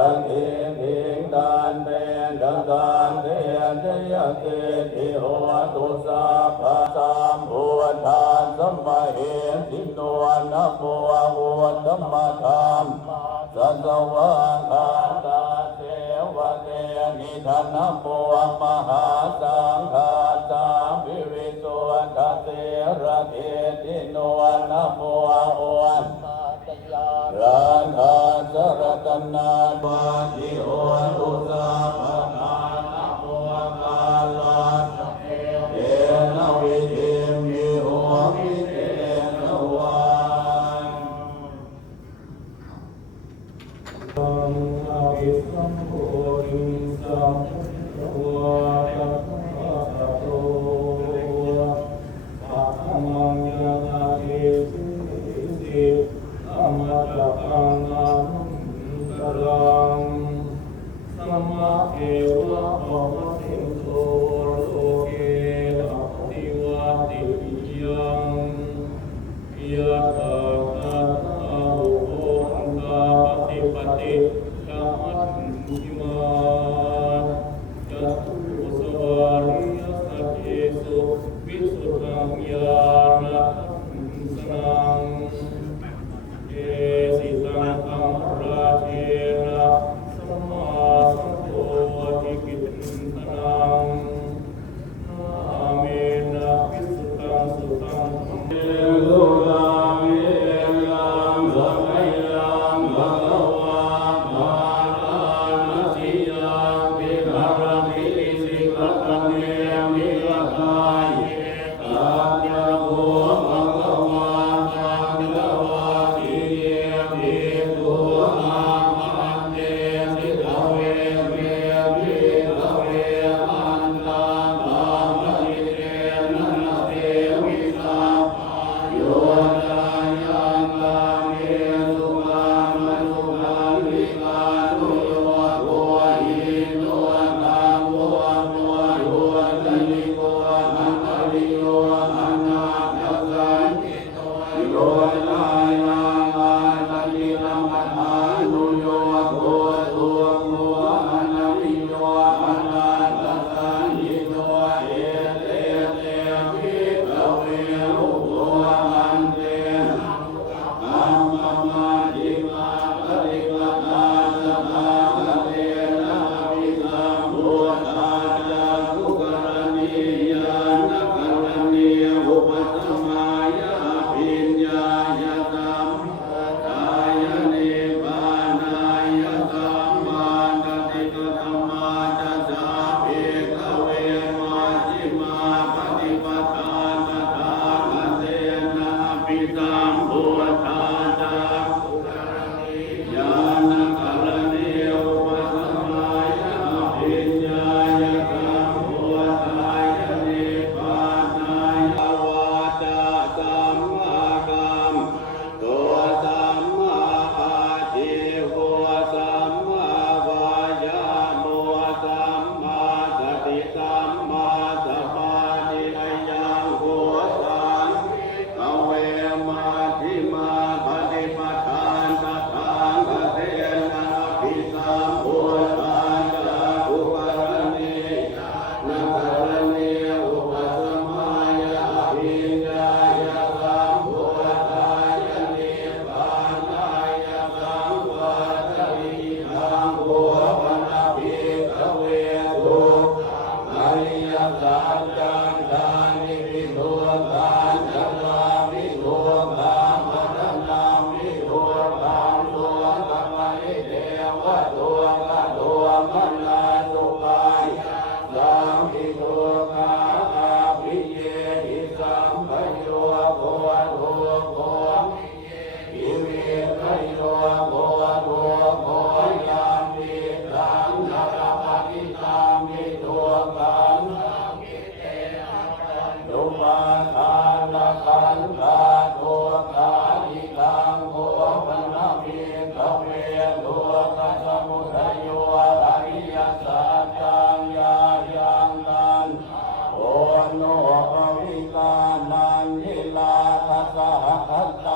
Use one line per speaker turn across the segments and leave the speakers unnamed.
ลังเอมิงตานเปนดังตานเทีนเทียเกติโหตุสาภาสามบุญทานสมัยเหตินวนนโมอุตตม
ธรรมสัจวังคาตาเสวะเตนิธนโมมหาสังฆาสามิวิสุทัสเสระเกตินวนนโมอุตตยา
รันทาสรตนา o Allah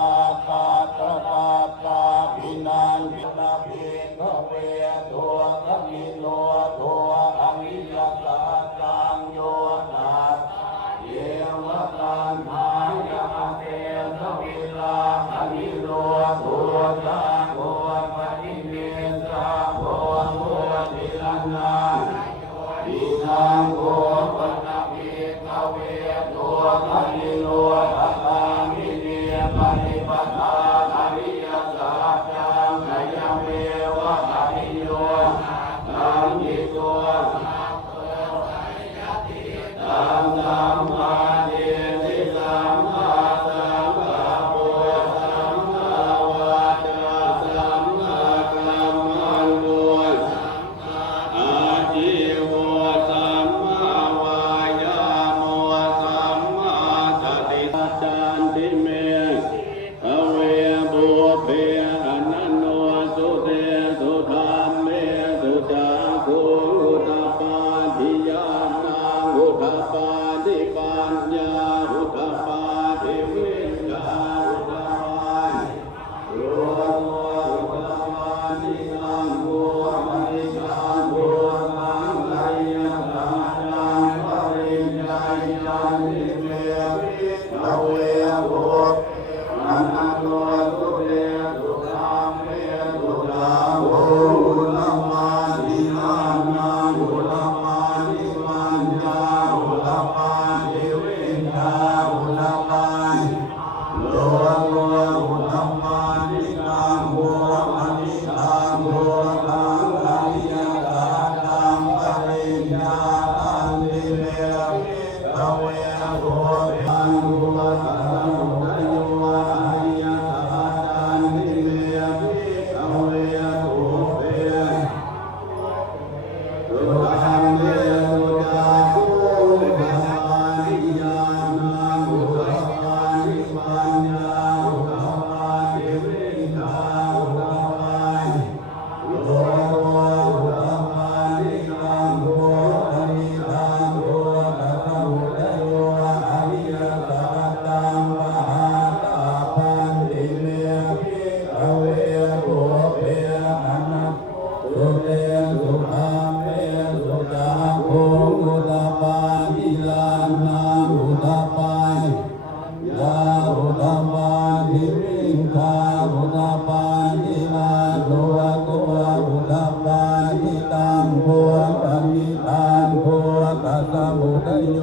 สมุทัโย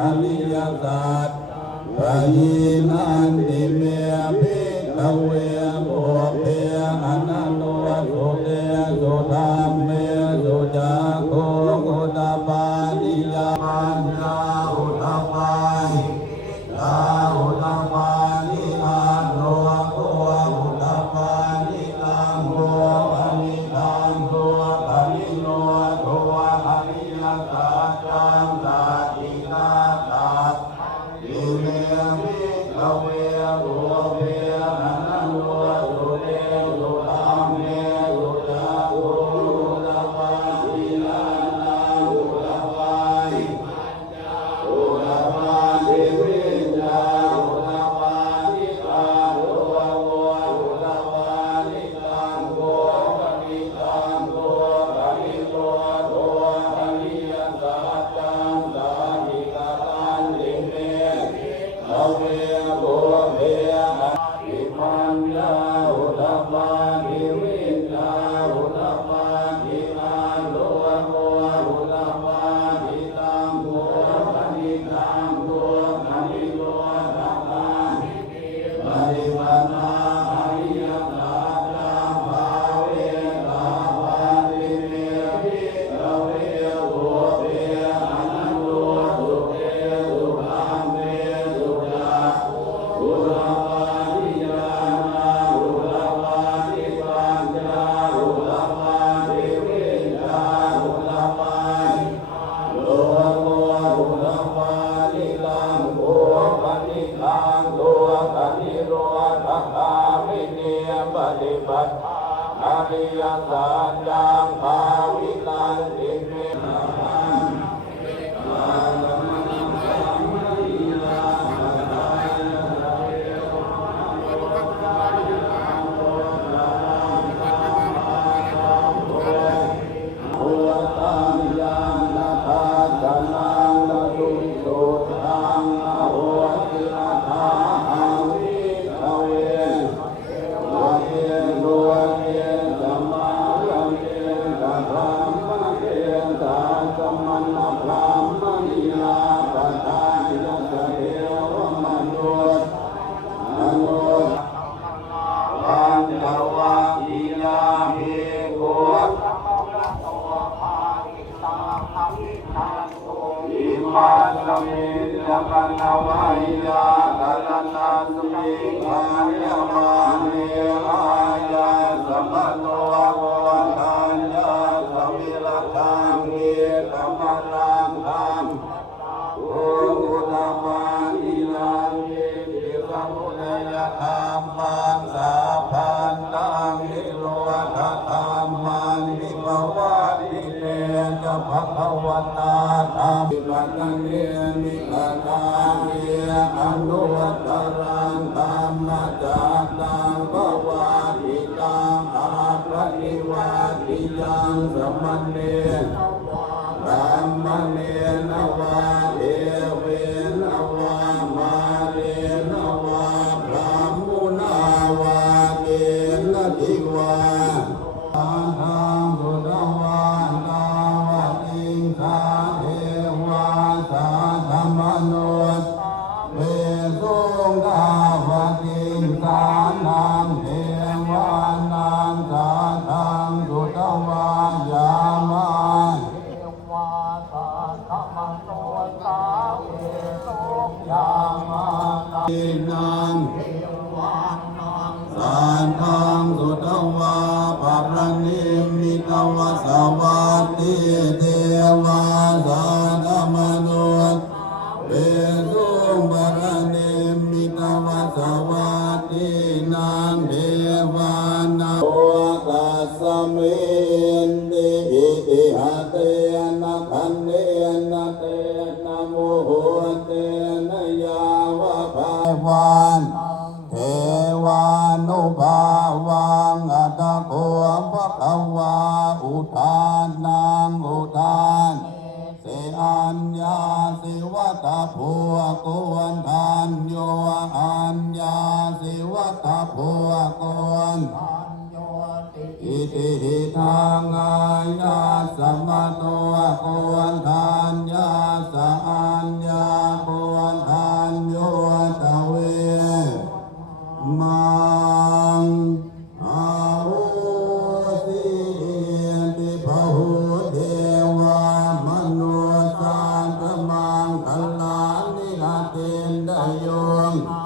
อริยสัจพระยินันติ มิลกาเอนุวัตรังธรรมจักตังปวาติตังอาภริวาติตังสมเน เต
นะ
โมเตนะยาวะภาวานเทวานุภาวังอัตโกภะคะวาอุทานังอุทานเสอัญญาสิวัตภูโกวันทานโยอัญญาสิวัตภูโกวันอิติหิทางายาสมมโน